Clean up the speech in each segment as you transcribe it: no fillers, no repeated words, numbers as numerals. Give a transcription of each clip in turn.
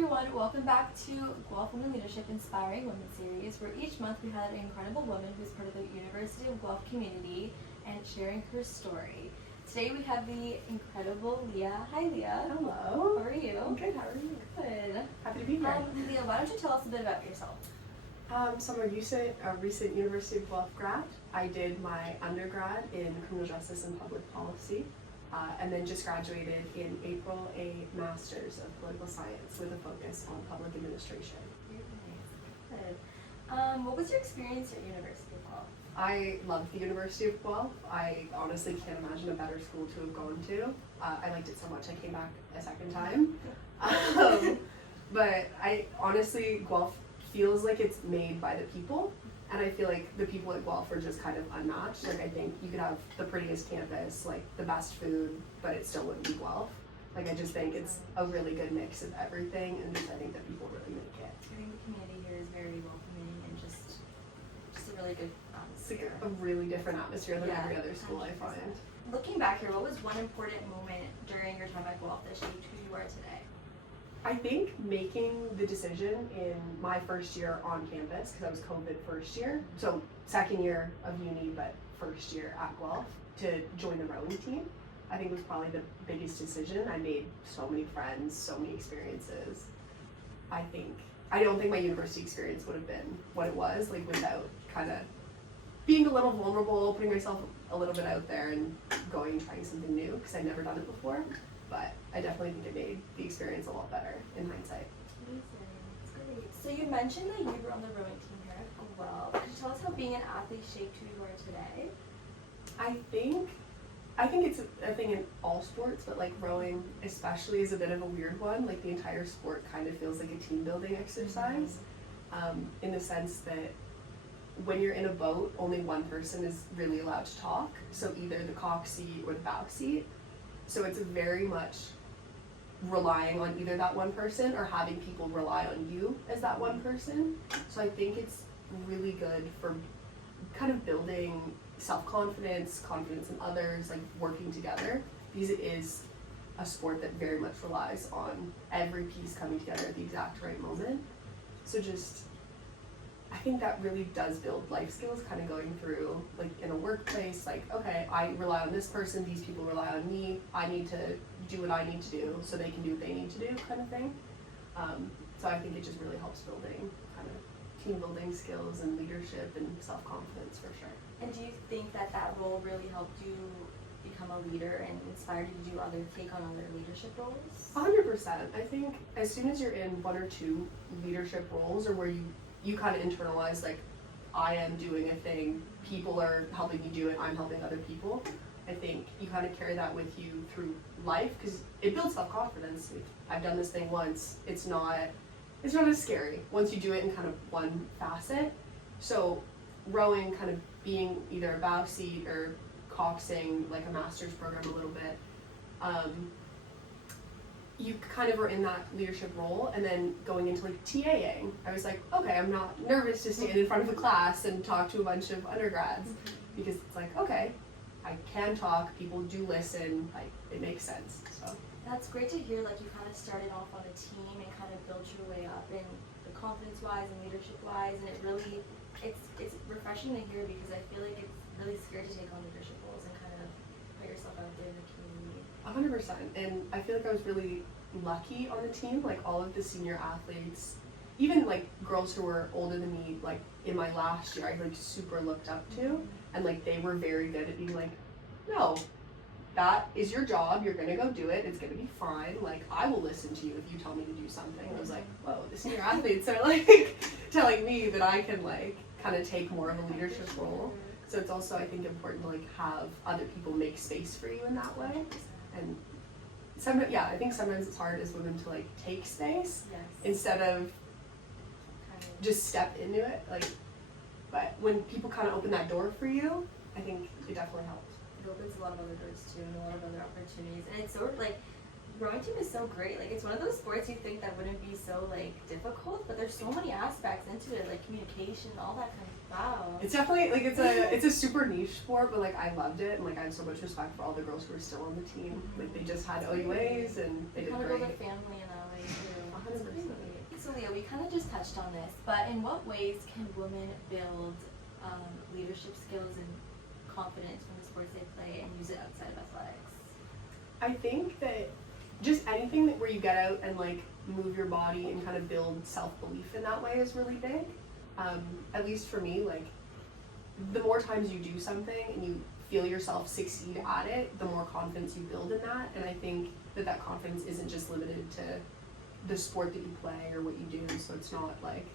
everyone, welcome back to Guelph Women Leadership Inspiring Women series, where each month we highlight an incredible woman who's part of the University of Guelph community and sharing her story. Today we have the incredible Lia. Hi Lia. Hello. How are you? I'm good, how are you? Good. Happy to be here. Lia, why don't you tell us a bit about yourself? So I'm a recent University of Guelph grad. I did my undergrad in criminal justice and public policy, and then just graduated in April a master's of political science with a focus on public administration. Good. What was your experience at University of Guelph? I loved the University of Guelph. I honestly can't imagine a better school to have gone to. I liked it so much I came back a second time. But I honestly, Guelph feels like it's made by the people, and I feel like the people at Guelph are just kind of unmatched. Like, I think you could have the prettiest campus, like the best food, but it still wouldn't be Guelph. Like, I just think it's a really good mix of everything, and I think that people really make it. I think the community here is very welcoming and just a really good It's like atmosphere. a really different atmosphere than Yeah, every other school I 100%. find. Looking back here, what was one important moment during your time at Guelph that shaped who you are today? I think making the decision in my first year on campus, because I was COVID first year, so second year of uni, but first year at Guelph, to join the rowing team, I think was probably the biggest decision. I made so many friends, so many experiences. I don't think my university experience would have been what it was, like, without kind of being a little vulnerable, opening myself a little bit out there and going and trying something new, because I'd never done it before. But I definitely think it made the experience a lot better in hindsight. Amazing. That's great. So you mentioned that you were on the rowing team here at Guelph. Could you tell us how being an athlete shaped who you are today? I think it's a thing in all sports, but like rowing especially is a bit of a weird one. Like, the entire sport kind of feels like a team building exercise, in the sense that when you're in a boat, only one person is really allowed to talk. So either the cock seat or the bow seat. So it's very much relying on either that one person or having people rely on you as that one person. So I think it's really good for kind of building self-confidence, confidence in others, like working together, because it is a sport that very much relies on every piece coming together at the exact right moment. So I think that really does build life skills, kind of going through, like, in a workplace, like, okay, I rely on this person, these people rely on me, I need to do what I need to do so they can do what they need to do, kind of thing. So I think it just really helps building kind of team building skills and leadership and self-confidence, for sure. And do you think that role really helped you become a leader and inspired you to take on other leadership roles? 100%. I think as soon as you're in one or two leadership roles, or where you kind of internalize, like, I am doing a thing, people are helping me do it, I'm helping other people, I think you kind of carry that with you through life, because it builds self-confidence. Like, I've done this thing once, it's not as scary once you do it in kind of one facet. So rowing, kind of being either a bow seat or coxing, like a master's program a little bit, you kind of are in that leadership role, and then going into like TAing, I was like, okay, I'm not nervous to stand in front of a class and talk to a bunch of undergrads, because it's like, okay, I can talk, people do listen, like, it makes sense. So That's great to hear, like, you kind of started off on a team and kind of built your way up in the confidence-wise and leadership-wise, and it really, it's refreshing to hear, because I feel like it's really scary to take on leadership roles and kind of put yourself out there in the community. 100%, and I feel like I was really lucky on the team. Like, all of the senior athletes, even like girls who were older than me, like in my last year, I like super looked up to, and like they were very good at being like, no, that is your job, you're gonna go do it, it's gonna be fine, like, I will listen to you if you tell me to do something. I was like, whoa, the senior athletes are like telling me that I can like kind of take more of a leadership role. So it's also, I think, important to like have other people make space for you in that way. And sometimes, I think sometimes it's hard as women to like take space, Yes. instead of just step into it. Like, but when people kind of open that door for you, I think it definitely helps. It opens a lot of other doors too, and a lot of other opportunities. And it's sort of like, rowing team is so great. Like, it's one of those sports you think that wouldn't be so like difficult, but there's so many aspects into it, like communication, all that kind of. Wow. It's definitely like it's a super niche sport, but like I loved it, and like I have so much respect for all the girls who are still on the team. Like, they just had OUAs and they did kind of great. build a family in LA too. 100%. touched on this, but in what ways can women build leadership skills and confidence from the sports they play and use it outside of athletics? I think that just anything that where you get out and like move your body and kind of build self-belief in that way is really big. At least for me, like the more times you do something and you feel yourself succeed at it, the more confidence you build in that. And I think that confidence isn't just limited to the sport that you play or what you do. So it's not like,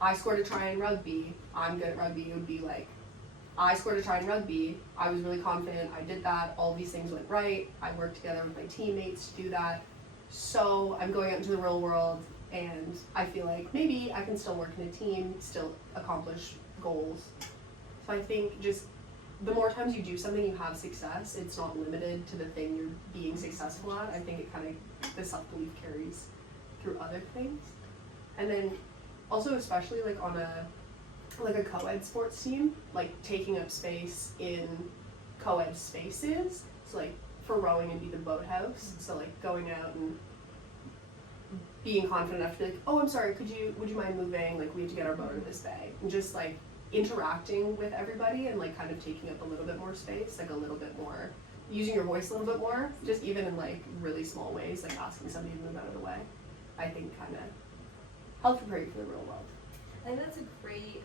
I scored a try in rugby, I'm good at rugby. It would be like, I scored a try in rugby, I was really confident, I did that, all these things went right, I worked together with my teammates to do that. So I'm going out into the real world and I feel like maybe I can still work in a team, still accomplish goals. So I think just the more times you do something, you have success. It's not limited to the thing you're being successful at. I think it kind of, the self-belief carries through other things. And then also especially like on a co-ed sports team, like taking up space in co-ed spaces. So like for rowing and be the boathouse. So like going out and being confident enough to be like, oh, I'm sorry, would you mind moving? Like we have to get our boat in this bay. And just like interacting with everybody and like kind of taking up a little bit more space, like a little bit more, using your voice a little bit more, just even in like really small ways, like asking somebody to move out of the way, I think kind of helps prepare you for the real world. I think that's a great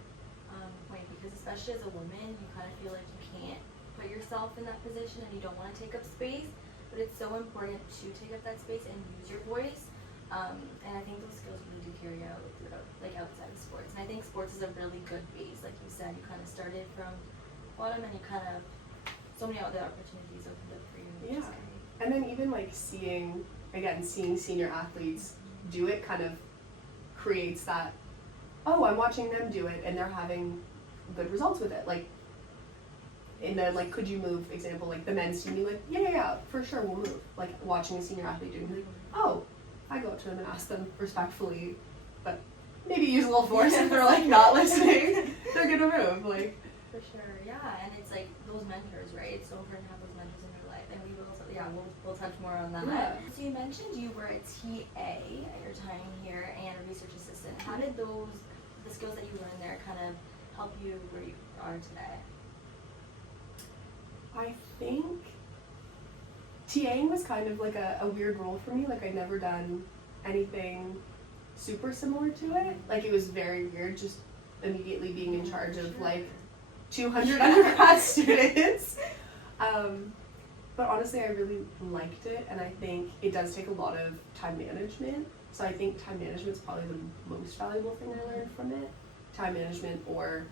point, because especially as a woman, you kind of feel like you can't put yourself in that position and you don't want to take up space, but it's so important to take up that space and use your voice. And I think those skills really do carry out throughout, like outside of sports. And I think sports is a really good base. Like you said, you kind of started from bottom and you kind of, so many other opportunities opened up for you. Which is great. And then even like seeing senior athletes do it kind of creates that, oh, I'm watching them do it and they're having good results with it. Like in the like, could you move example, like the men's team, be like, yeah, for sure, we'll move. Like watching a senior athlete do it, like, oh, I go up to them and ask them respectfully, but maybe use a little force if they're like not listening. They're gonna move, like. For sure, yeah, and it's like those mentors, right? It's so important to have those mentors in your life, and we will, we'll touch more on that. Yeah. So you mentioned you were a TA at your time here and a research assistant. How did the skills that you learned there kind of help you where you are today? I think TAing was kind of like a weird role for me. Like I'd never done anything super similar to it. Like it was very weird just immediately being in charge of like 200 undergrad students. But honestly, I really liked it, and I think it does take a lot of time management. So I think time management is probably the most valuable thing I learned from it. Time management or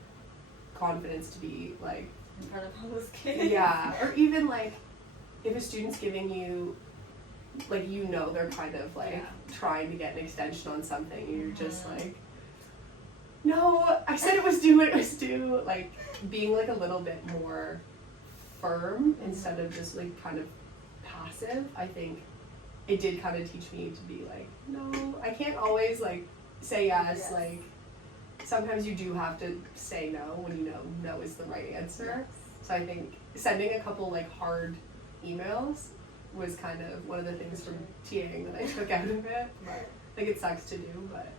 confidence to be like in front of all those kids. Yeah, or even like if a student's giving you, like they're kind of like trying to get an extension on something, and you're just like, no, I said it was due, it was due. Like being like a little bit more firm instead of just like kind of passive. I think it did kind of teach me to be like, no, I can't always like say yes. Like sometimes you do have to say no when you know no is the right answer. So I think sending a couple like hard emails was kind of one of the things from TAing that I took out of it. But like it sucks to do, but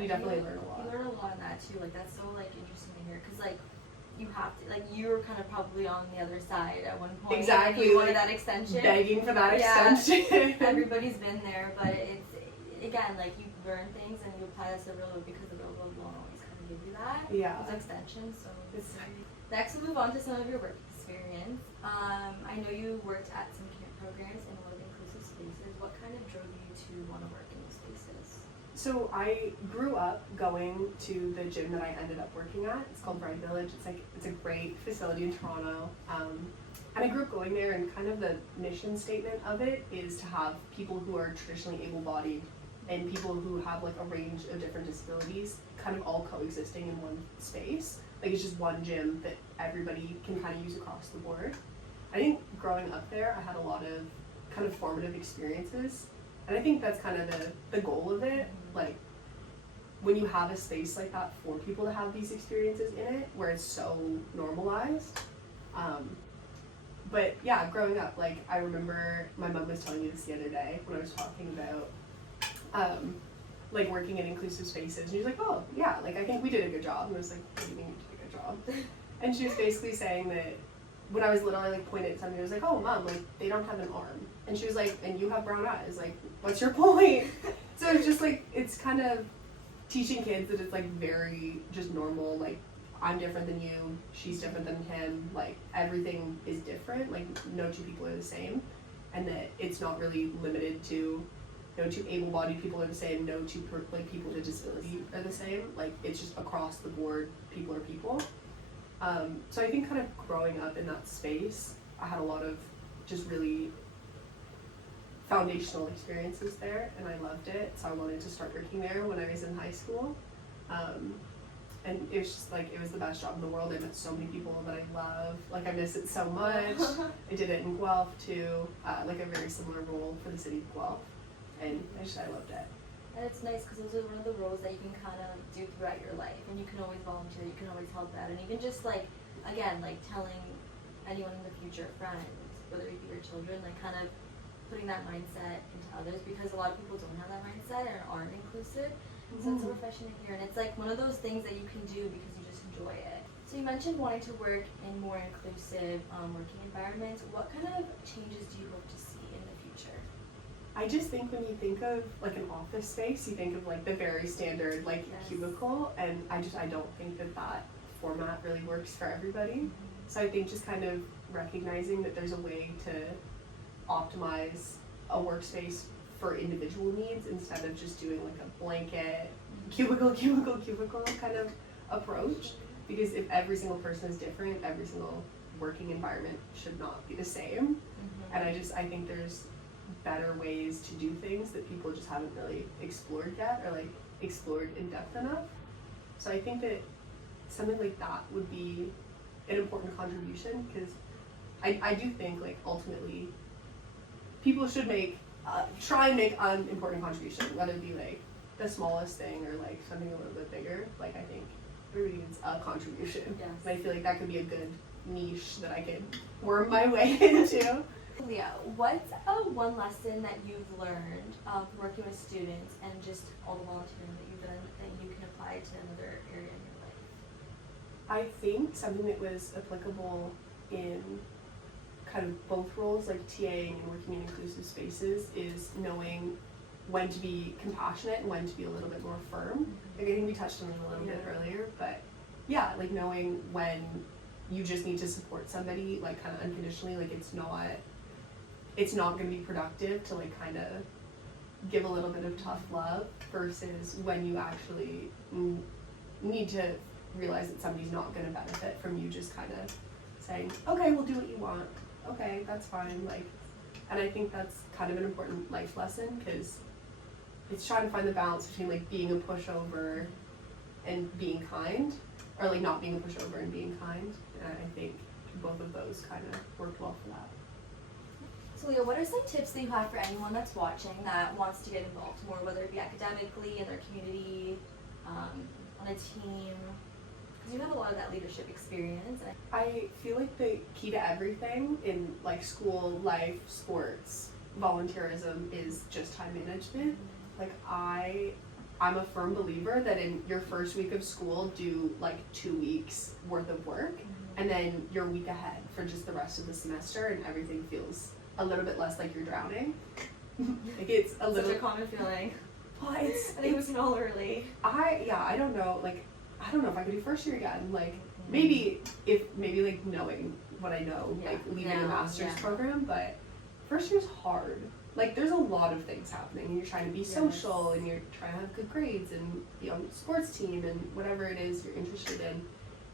you definitely learn a lot. You learn a lot in that too. Like that's so like interesting to hear, because like you have to, like you were kind of probably on the other side at one point. Exactly. You wanted that extension. Begging for that extension. Everybody's been there, but it's again like you learn things and you apply that to the real world, because the real world won't always kind of give you that. Yeah. Those extensions. So next we'll move on to some of your work experience. I know you worked at some camp programs in a lot of inclusive spaces. What kind of drove you to want to work in those spaces? So I grew up going to the gym that I ended up working at. It's called Bride Village. It's a great facility in Toronto. And I grew up going there, and kind of the mission statement of it is to have people who are traditionally able-bodied and people who have like a range of different disabilities kind of all coexisting in one space. Like it's just one gym that everybody can kind of use across the board. I think growing up there, I had a lot of kind of formative experiences. And I think that's kind of the goal of it. Like when you have a space like that for people to have these experiences in it, where it's so normalized. But yeah, growing up, like I remember my mom was telling me this the other day when I was talking about like working in inclusive spaces. And she was like, oh yeah, like I think we did a good job. And I was like, what do you mean you did a good job? And she was basically saying that when I was little, I like pointed at somebody. I was like, oh mom, like they don't have an arm. And she was like, and you have brown eyes. Like, what's your point? So it's just like, it's kind of teaching kids that it's like very just normal. Like, I'm different than you, she's different than him. Like, everything is different. Like, no two people are the same. And that it's not really limited to no two able-bodied people are the same, no two people with a disability are the same. Like, it's just across the board, people are people. So I think kind of growing up in that space, I had a lot of just really foundational experiences there, and I loved it. So I wanted to start working there when I was in high school. And it was just like, it was the best job in the world. I met so many people that I love. Like, I miss it so much. I did it in Guelph too, like a very similar role for the city of Guelph. And I loved it. And it's nice because those are one of the roles that you can kind of do throughout your life, and you can always volunteer, you can always help out, and even just like, again, like telling anyone in the future, friends, whether it be your children, like kind of putting that mindset into others, because a lot of people don't have that mindset and aren't inclusive. So it's so refreshing to hear, and it's like one of those things that you can do because you just enjoy it. So you mentioned wanting to work in more inclusive working environments. What kind of changes do you hope to see in the future? I just think when you think of like an office space, you think of like the very standard like cubicle, and I don't think that format really works for everybody. So I think just kind of recognizing that there's a way to optimize a workspace for individual needs instead of just doing like a blanket cubicle kind of approach. Because if every single person is different, every single working environment should not be the same. And I think there's better ways to do things that people just haven't really explored yet, or like explored in depth enough. So I think that something like that would be an important contribution, because I do think like ultimately people should try and make an important contribution, whether it be like the smallest thing or like something a little bit bigger. Like, I think everybody needs a contribution. Yes. And I feel like that could be a good niche that I could worm my way into. Leah, what's one lesson that you've learned working with students and just all the volunteering that you've done that you can apply to another area in your life? I think something that was applicable in kind of both roles, like TAing and working in inclusive spaces, is knowing when to be compassionate and when to be a little bit more firm. Like, I think we touched on it a little bit earlier, but yeah, like knowing when you just need to support somebody like kind of unconditionally. Like, it's not going to be productive to like kind of give a little bit of tough love, versus when you actually need to realize that somebody's not going to benefit from you just kind of saying, okay, we'll do what you want. Okay, that's fine. Like, and I think that's kind of an important life lesson, because it's trying to find the balance between like being a pushover and being kind, or like not being a pushover and being kind. And I think both of those kind of worked well for that. So Leah, what are some tips that you have for anyone that's watching that wants to get involved more, whether it be academically, in their community, on a team? Because you have a lot of that leadership experience. I feel like the key to everything in like school, life, sports, volunteerism is just time management. Like, I'm a firm believer that in your first week of school, do like 2 weeks worth of work, and then you're a week ahead for just the rest of the semester, and everything feels a little bit less like you're drowning. Like, it's a little. Such a common feeling. But it's. I think we can all relate. I don't know. Like, I don't know if I could do first year again. Like, maybe like knowing what I know, like leaving a master's program, but first year's hard. Like, there's a lot of things happening, and you're trying to be social, and you're trying to have good grades, and be on the sports team, and whatever it is you're interested in.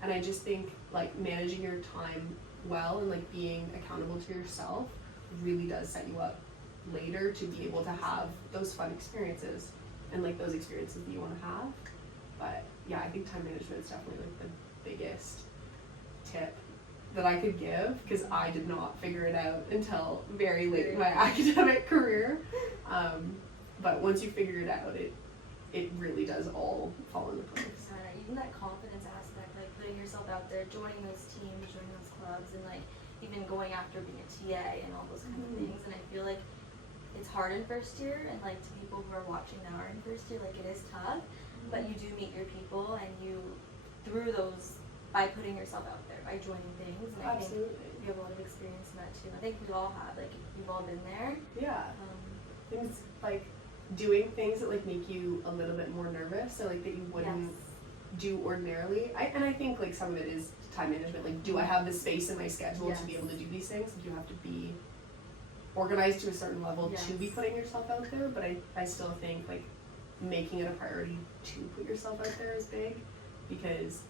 And I just think, like, managing your time well and, like, being accountable to yourself really does set you up later to be able to have those fun experiences, and, like, those experiences that you want to have. But, yeah, I think time management is definitely, like, the biggest tip that I could give, because I did not figure it out until very late in my academic career. But once you figure it out, it really does all fall into place. Even that confidence aspect, like putting yourself out there, joining those teams, joining those clubs, and like even going after being a TA and all those kind of things. And I feel like it's hard in first year, and like to people who are watching now are in first year, like it is tough, but you do meet your people, and you, through those, by putting yourself out there, by joining things, and I think you have a lot of experience in that too. I think we all have, like, we've all been there. Yeah. Things like doing things that like make you a little bit more nervous, so like that you wouldn't do ordinarily. And I think like some of it is time management. Like, do I have the space in my schedule to be able to do these things? You have to be organized to a certain level to be putting yourself out there, but I still think like making it a priority to put yourself out there is big, because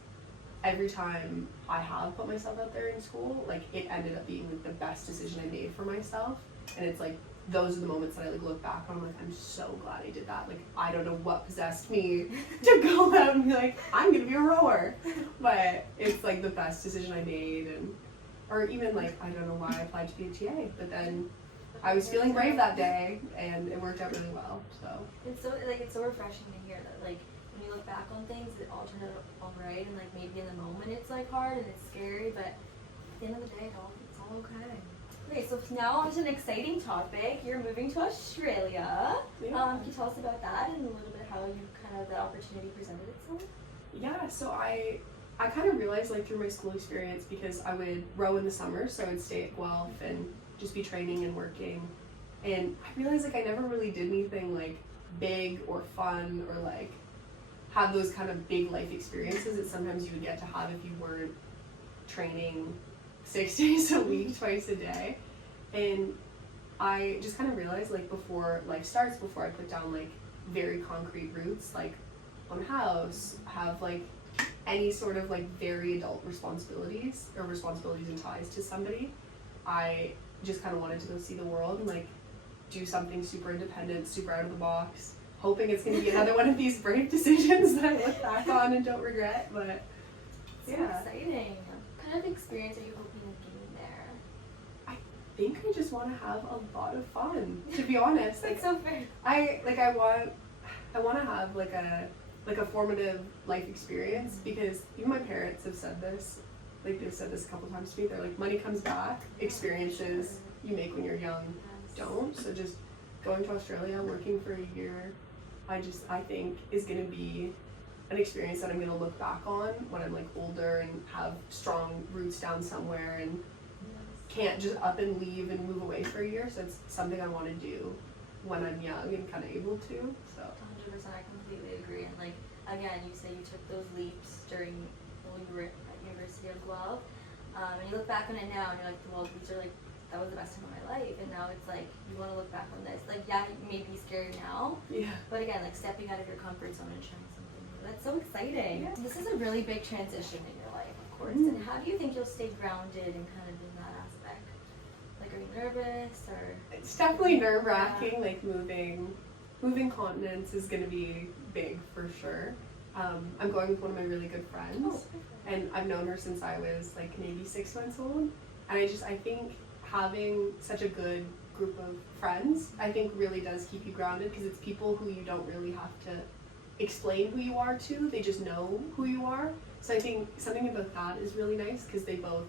every time I have put myself out there in school, like it ended up being like the best decision I made for myself. And it's like those are the moments that I like look back on, I'm like, I'm so glad I did that. Like, I don't know what possessed me to go out and be like, I'm gonna be a rower, but it's like the best decision I made. And or even like, I don't know why I applied to be a TA, but then I was feeling brave that day and it worked out really well. So it's so refreshing to hear that, like, when you look back on things, it all turned out all right, and like maybe in the moment it's like hard and it's scary, but at the end of the day, it's all okay. Okay, so now on to an exciting topic. You're moving to Australia. Can you tell us about that and a little bit how you kind of, that opportunity presented itself? Yeah, so I kind of realized like through my school experience, because I would row in the summer, so I would stay at Guelph and just be training and working. And I realized like I never really did anything like big or fun or like have those kind of big life experiences that sometimes you would get to have if you weren't training 6 days a week, twice a day. And I just kind of realized like before life starts, before I put down like very concrete roots, like own a house, have like any sort of like very adult responsibilities or responsibilities and ties to somebody, I just kind of wanted to go see the world and like do something super independent, super out of the box, hoping it's going to be another one of these brave decisions that I look back on and don't regret. But so exciting. What kind of experience are you hoping to gain there? I think I just want to have a lot of fun, to be honest. That's so fair. I want to have like a formative life experience, because even my parents have said this. Like, they've said this a couple times to me. They're like, money comes back, experiences you make when you're young don't. So just going to Australia, working for a year, I think is going to be an experience that I'm going to look back on when I'm like older and have strong roots down somewhere and can't just up and leave and move away for a year. So it's something I want to do when I'm young and kind of able to. So 100%, I completely agree. And like, again, you say you took those leaps during when you were at University of Guelph, and you look back on it now and you're like, well, these are like, that was the best time of my life. And now it's like, you want to look back on this. Like, yeah, it may be scary now, but again, like stepping out of your comfort zone and trying something new. That's so exciting. Yeah. This is a really big transition in your life, of course. And how do you think you'll stay grounded and kind of in that aspect? Like, are you nervous or? It's definitely nerve-wracking. Like moving continents is going to be big for sure. I'm going with one of my really good friends, and I've known her since I was like maybe 6 months old. And I think having such a good group of friends, I think really does keep you grounded, because it's people who you don't really have to explain who you are to. They just know who you are. So I think something about that is really nice, because they both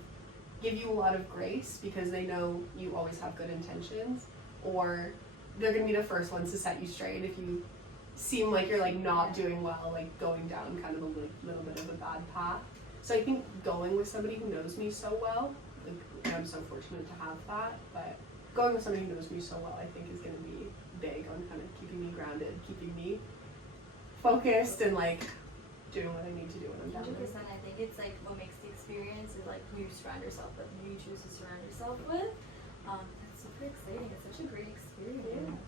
give you a lot of grace, because they know you always have good intentions, or they're going to be the first ones to set you straight if you seem like you're like not doing well, like going down kind of a little bit of a bad path. So I think going with somebody who knows me so well, like, I'm so fortunate to have that, but going with somebody who knows me so well, I think is going to be big on kind of keeping me grounded, keeping me focused, and like doing what I need to do when I'm down 100%. I think it's like what makes the experience is like who you surround yourself with, who you choose to surround yourself with. That's super exciting. It's such a great experience.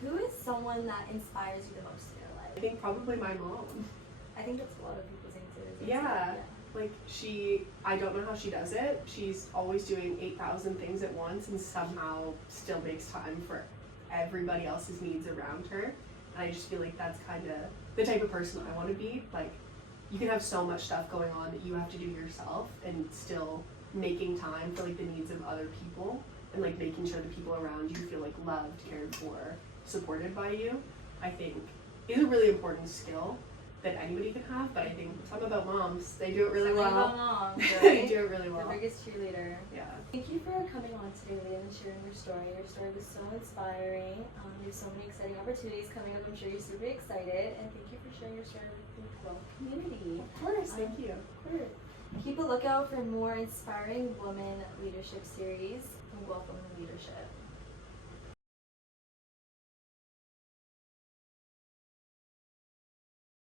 Who is someone that inspires you the most in your life? I think probably my mom. I think that's a lot of people's answers. Yeah. Like I don't know how she does it. She's always doing 8,000 things at once and somehow still makes time for everybody else's needs around her. And I just feel like that's kind of the type of person I want to be. Like, you can have so much stuff going on that you have to do yourself, and still making time for like the needs of other people, and like making sure the people around you feel like loved, cared for, supported by you, I think is a really important skill. that anybody can have, but I think some about moms, they do it really Something well. about moms, They right? do it really The well. biggest cheerleader. Yeah. Thank you for coming on today, Lia, and sharing your story. Your story was so inspiring. You have so many exciting opportunities coming up. I'm sure you're super excited. And thank you for sharing your story with the Guelph community. Of course, thank you. Of course. Keep a lookout for more inspiring women leadership series from Guelph Women in Leadership.